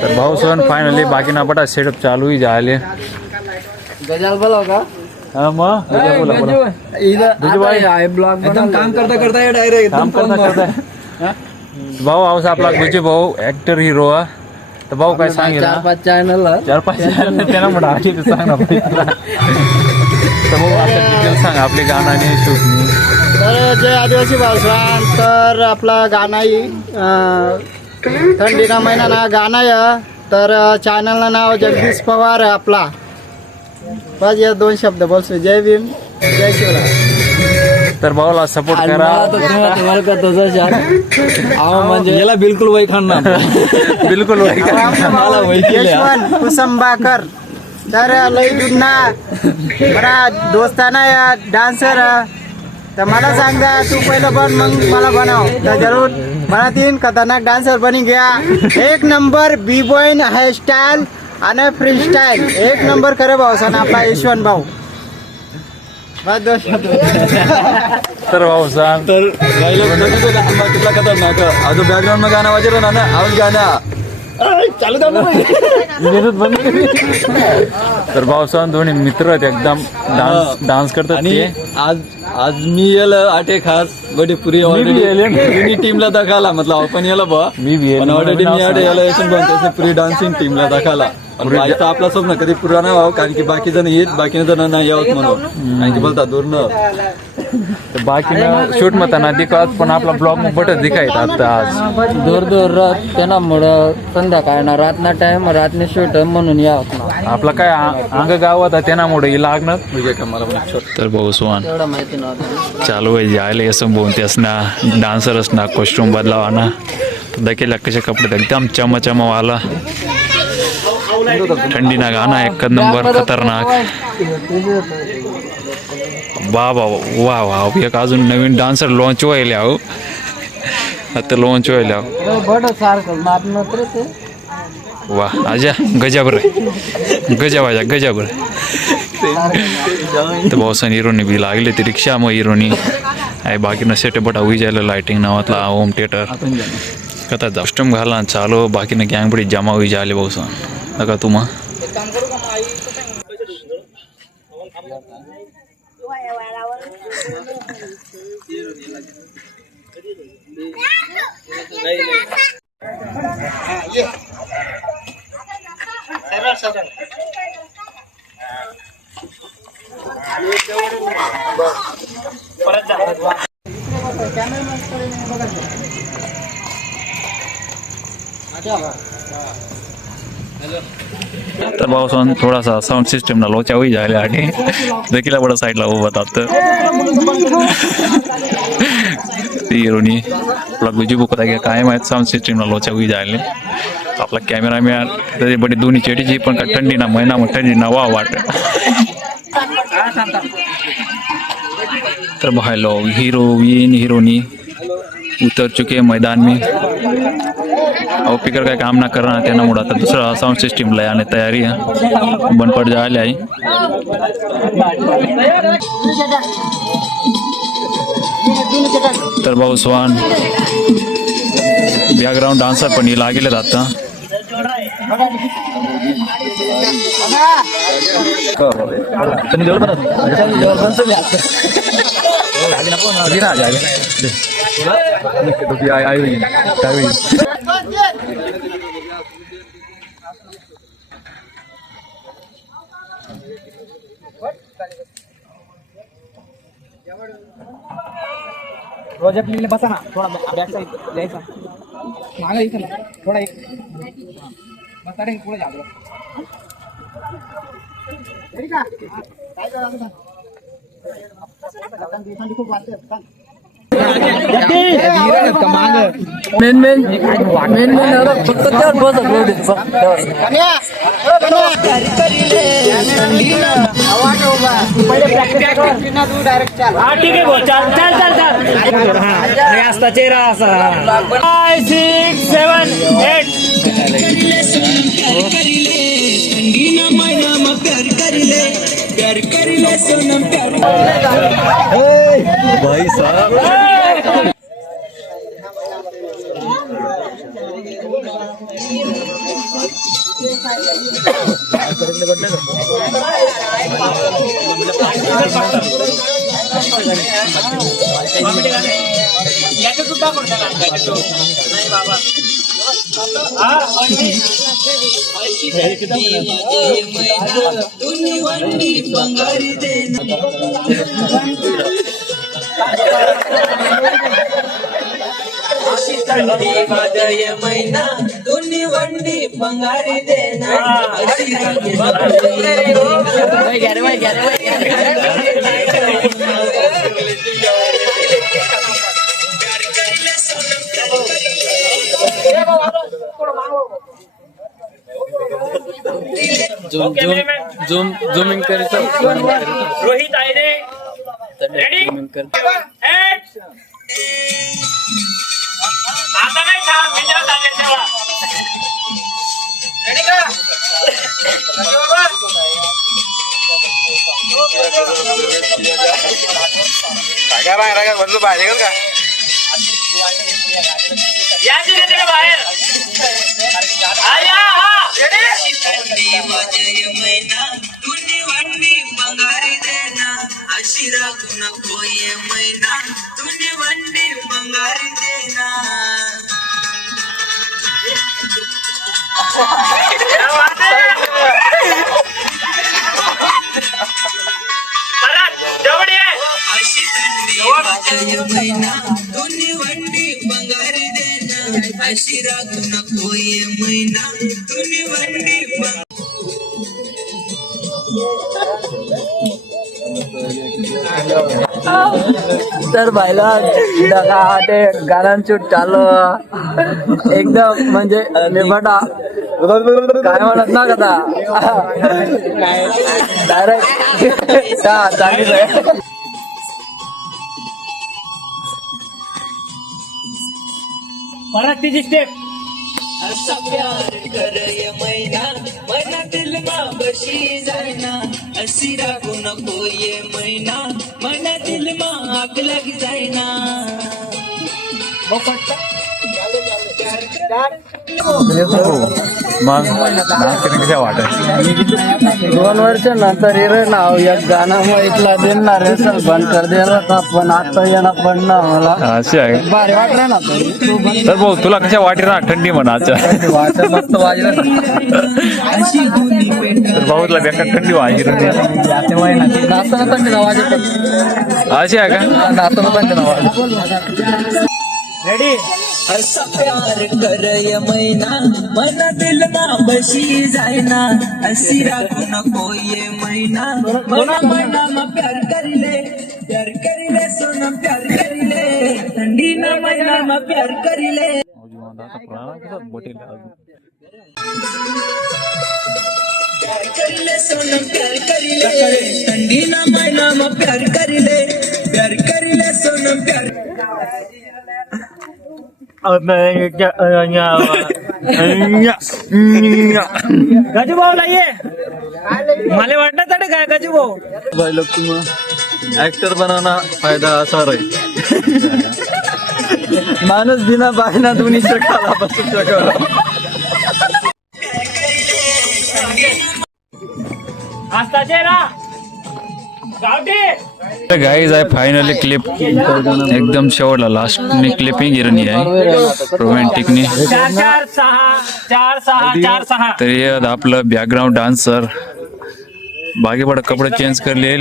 तर भाऊ सण फायनली बाकी ना पटा सेटअप चालू ही झाले. गजाल बोलाव का? हा मग बोला ब्लॉग एकदम काम करता करता डायरेक्ट काम करता भाऊ आवाज आपला गुजे भाऊ ऍक्टर हिरो हा. तर भाऊ काय सांगेल 4-5 चॅनल त्यांना म्हणा सांग ना तर भाऊ आता डिटेल सांग आपले गाणं आणि शूटनी. तर जय आदिवासी भाषण. तर आपला गाणाही थंडीना महिना ना गाणं आहे. तर चॅनलचं नाव जगदीश पवार आहे आपला. बस या 2 शब्द बोलतो. जय भीम जय शिवराय. तर भाऊला सपोर्ट करा. म्हणजे याला बिलकुल वय खान बिलकुल यशवंत कुसंबाकर. तर लई जुना बरा दोस्ताना या डान्सर. तर मला सांगा तू पहिलं बन मग मला बनव. तर जरूर मला 3 खतरनाक डान्सर बनी गया. 1 नंबर बी बॉय हेअरस्टाईल आणि फ्री स्टाईल 1 नंबर करे भाऊ सण आपला यशवंत भाऊ. बस 2 शब्द. तर भाऊ सांग. तर कितना खतरनाक अजून बॅकग्राऊंड में गाना वाजर ना आवाज गाना चालू तर भाऊ सांग दोन्ही मित्र आहेत एकदम डान्स करतात. आणि आज मी येल आटे खास बड़ी पुरी ऑलरेडी टीमला दाखवला. मतलब आपण याला बा मी ऑलरेडी मी आटे याला यशवंत बनते पुरी डान्सिंग टीमला दाखवला. तर आपला स्वप्न कधी पुरा नाही व्हावं कारण की बाकी जण येत बाकी जण नाही यावत म्हणून कारण की बोलता दूर न तर बाकी शूट मत ना दिखात पण आपला ब्लॉग मग बटच दिखायत आता आज दूर दूर त्यामुळं संध्याकाळ ना रातना टाइम रातने शूट म्हणून या आपला काय अंग गावात त्यामुळे लागणार. तर भाऊ स्वान एवढं माहिती नव्हतं. चालू आहे जायला असं बोलते असणार डान्सर असणार कॉस्ट्युम बदलावा ना. तर देखील कसे कपडे एकदम चमचमवाला ठंडी ना गाना 1 नंबर खतरनाक. वा वा वा एक अजून नवीन डान्सर लॉन्च व्हायला हो. आता लॉन्च व्हायला वा आजा गजाबर गजाबर. तर भाऊसन हिरोनी बी लागले ती रिक्षा मग हिरोनी आहे बाकी न सेट बटा उई जायला लाइटिंग नावातला होम थिएटर कथा कॉस्ट्युम घाला चालू बाकी न गँग बडी जमा हुई जाले भाऊसन नका तुम्हा. तर भाऊसन थोड़ा सा साउंड सिस्टम ना लोचा हुई जाए आगे देखिला बड़ा साइड ला वो बताते हिरोनी आपला गुजी बुक होता काय माहित साउंड सिस्टम ना लोचा हुई जाए. आपला कॅमेरामॅन तरी बडी दोन्ही चेटीची पण का थंडी ना महिना मग थंडी ना वा वाट. तर भाई लोग हीरोइन हिरोनी उतर चुके हैं मैदान में. और पिकर का काम ना करना तेना मुड़ा था दूसरा साउंड सिस्टम ले आने तैयारी है बन पड़ जाए आई. तर भाऊ स्वान बॅकग्राउंड डान्सर पण लागेल आता. प्रोजेक्ट लिहिले बसा ना थोडा बॅक साइड द्यायचा मागे इथं थोडा एक बसा रे पुढे जाऊ. ठीक आहे काय करायचं खूप वाटते. चेहरा असा 5, 6, 7, 8 भाई साहब मैना दोन्ही वंडी बंगारी देना झूमिंग करतो रोहित आयरे रेडी आता नाही था बिना चालेल तेव्हा रेडी का काय बदलू पाहिजे का या धीरे बाहेर आया हा थंडी वाजय मैना दोन्ही वंडी बंगारी देना अशी राखू नको ये मैना दोन्ही वंडी बंगारी देना जवळ ये अशी थंडी वाजय मैना दोन्ही वंडी बंगारी देना अशी राखू नको ये मैना दोन्ही वंडी तर भाईला ते गाणं शूट चालू एकदम म्हणजे निबटा काय म्हणत ना कदा डायरेक्ट चांगली परत तिची स्टेप असा प्यार करय मैना मना दिल मा बशी जायना अशी राखू नको ये मैना मना दिल मा आग लग जायना मग डान्स कशा वाटत 2 वर्षानंतर हिरो नाव एक गाणं मग ऐकला देणार रेसल बंद कर देणार पण आता येणार पण ना मला अशी आहे भारी वाटलं ना तर भाऊ तुला कशा वाटी ना थंडी म्हणा आजच्या वाटत मस्त वाजलं तर भाऊला बेकार थंडी वाजली नाचताना पण वाजत अशी आहे का नाचताना पण वाजत रेडी असा प्यार करय मैना मना दिल मा बशी जायना अशी राखू नको ये मैना मना मना मा प्यार करिले सोनम प्यार करिले थंडी ना मैना मा प्यार करिले प्यार करिले सोनम प्यार करिले ठंडी ना मैना मा प्यार करिले सोनम प्यार गजू भाऊला ये मला वाटलं तर काय गजू भाऊ भाई लोग तुम एक्टर बनाना फायदा असा राहील माणूस बिना बायना दोन्ही खाला बसू शकला आस्ता चेहरा गावठी गाईज आहे फायनली क्लिप एकदम शेवटला लास्ट नी क्लिपिंग गिरणी आहे रोमॅन्टिकनी 4-6 तर हे आपलं बॅकग्राऊंड डान्सर बाकी बडा कपडे चेंज करले